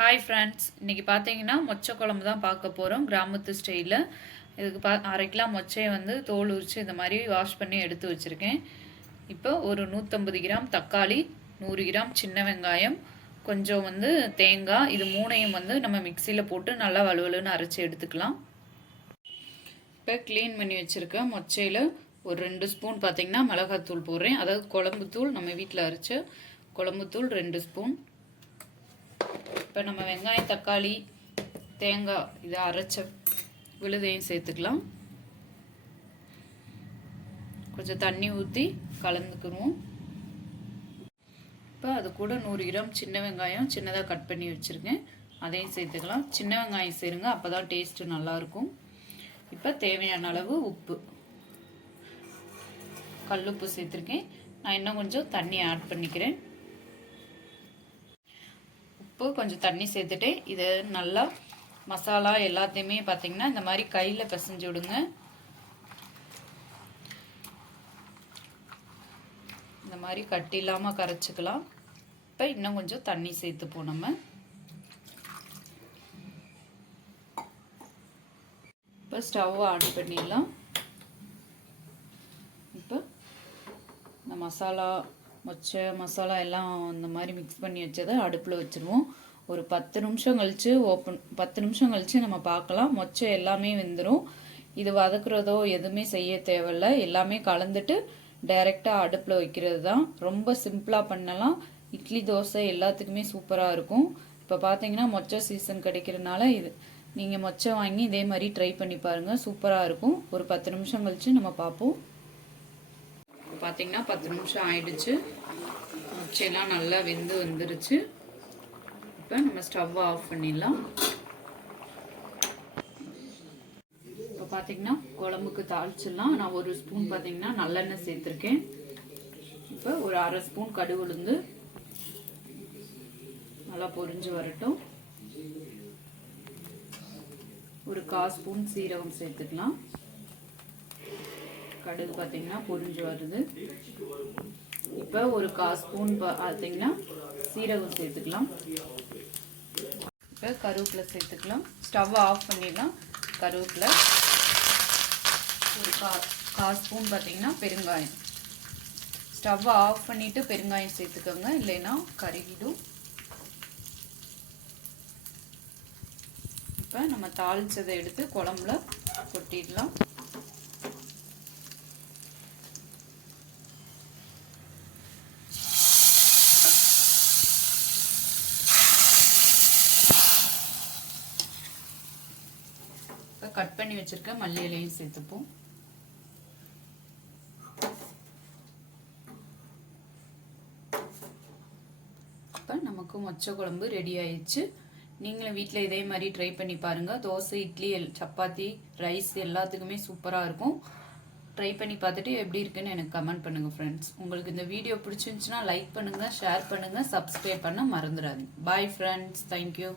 Hi friends, இன்றைக்கி பார்த்தீங்கன்னா மொச்சை குழம்பு தான் பார்க்க போகிறோம் கிராமத்து ஸ்டைலில். இதுக்கு 1/2 கிலோ மொச்சையை வந்து தோல் உரித்து இந்த மாதிரி வாஷ் பண்ணி எடுத்து வச்சுருக்கேன். இப்போ ஒரு 150 கிராம் தக்காளி, 100 கிராம் சின்ன வெங்காயம், கொஞ்சம் வந்து தேங்காய், இது மூணையும் வந்து நம்ம மிக்சியில் போட்டு நல்லா வலுவலுன்னு அரைச்சி எடுத்துக்கலாம். இப்போ க்ளீன் பண்ணி வச்சுருக்க மொச்சையில் ஒரு 2 ஸ்பூன் பார்த்திங்கன்னா மிளகாத்தூள் போடுறேன். அதாவது குழம்புத்தூள், நம்ம வீட்டில் அரைச்ச குழம்புத்தூள் 2 ஸ்பூன். இப்போ நம்ம வெங்காயம், தக்காளி, தேங்காய் இதை அரைச்ச விழுதையும் சேர்த்துக்கலாம். கொஞ்சம் தண்ணி ஊற்றி கலந்துக்குவோம். இப்போ அது கூட 100 கிராம் சின்ன வெங்காயம் சின்னதாக கட் பண்ணி வச்சுருக்கேன், அதையும் சேர்த்துக்கலாம். சின்ன வெங்காயம் சேருங்க, அப்போ தான் டேஸ்ட்டு நல்லாயிருக்கும். இப்போ தேவையான அளவு உப்பு, கல்லுப்பு சேர்த்துருக்கேன். நான் இன்னும் கொஞ்சம் தண்ணி ஆட் பண்ணிக்கிறேன். கொஞ்சம் தண்ணி சேர்த்துட்டு இதை நல்லா மசாலா எல்லாத்தையுமே பார்த்தீங்கன்னா இந்த மாதிரி கையில் பிசைஞ்சு விடுங்க. இந்த மாதிரி கட்டி இல்லாமல் கரைச்சிக்கலாம். இப்போ இன்னும் கொஞ்சம் தண்ணி சேர்த்துப்போம். நம்ம இப்போ ஸ்டவ் ஆன் பண்ணிடலாம். இப்போ இந்த மொச்சை மசாலா எல்லாம் இந்த மாதிரி மிக்ஸ் பண்ணி வச்சதை அடுப்பில் வச்சுருவோம். ஒரு 10 நிமிஷம் கழித்து 10 நிமிஷம் கழித்து நம்ம பார்க்கலாம். மொச்சை எல்லாமே வெந்துடும். இது வதக்குறதோ எதுவுமே செய்ய தேவையில்லை. எல்லாமே கலந்துட்டு டைரெக்டாக அடுப்பில் வைக்கிறது தான். ரொம்ப சிம்பிளாக பண்ணலாம். இட்லி, தோசை எல்லாத்துக்குமே சூப்பராக இருக்கும். இப்போ பார்த்தீங்கன்னா மொச்சை சீசன் கிடைக்கிறதுனால இது நீங்கள் மொச்சை வாங்கி இதே மாதிரி ட்ரை பண்ணி பாருங்கள், சூப்பராக இருக்கும். ஒரு 10 நிமிஷம் கழித்து நம்ம பார்ப்போம். பார்த்தீங்கன்னா 10 நிமிஷம் ஆயிடுச்சு. மொச்சையெல்லாம் நல்லா வெந்து வந்துருச்சு. இப்போ நம்ம ஸ்டவ் ஆஃப் பண்ணிடலாம். இப்போ பார்த்தீங்கன்னா குழம்புக்கு தாளிச்சிடலாம். நான் ஒரு ஸ்பூன் பார்த்தீங்கன்னா நல்லெண்ணெய் சேர்த்துருக்கேன். இப்போ ஒரு 1/2 ஸ்பூன் கடுகு உளுந்து நல்லா பொரிஞ்சு வரட்டும். ஒரு 1/4 ஸ்பூன் சீரகம் சேர்த்துக்கலாம். கடுகு பார்த்தீங்கன்னா பொரிஞ்சு வருது. இப்போ ஒரு 1/4 ஸ்பூன் பார்த்தீங்கன்னா சீரகம் சேர்த்துக்கலாம். இப்போ கருவேப்பிலை சேர்த்துக்கலாம். ஸ்டவ் ஆஃப் பண்ணிடலாம். கருவேப்பிலை ஒரு 1/4 ஸ்பூன் பார்த்தீங்கன்னா பெருங்காயம். ஸ்டவ் ஆஃப் பண்ணிவிட்டு பெருங்காயம் சேர்த்துக்கோங்க, இல்லைன்னா கருகிடும். இப்போ நம்ம தாளிச்சதை எடுத்து குழம்புல கொட்டிடலாம். கட் பண்ணி வச்சிருக்க மல்லி இலையும் சேர்த்துப்போம். இப்போ நமக்கு மொச்சை குழம்பு ரெடி ஆயிடுச்சு. நீங்களும் வீட்டில் இதே மாதிரி ட்ரை பண்ணி பாருங்கள். தோசை, இட்லி, சப்பாத்தி, ரைஸ் எல்லாத்துக்குமே சூப்பராக இருக்கும். ட்ரை பண்ணி பார்த்துட்டு எப்படி இருக்குன்னு எனக்கு கமெண்ட் பண்ணுங்கள் ஃப்ரெண்ட்ஸ். உங்களுக்கு இந்த வீடியோ பிடிச்சிருந்துச்சுன்னா லைக் பண்ணுங்கள், ஷேர் பண்ணுங்கள், சப்ஸ்கிரைப் பண்ண மறந்துடாதீங்க. Bye friends, thank you.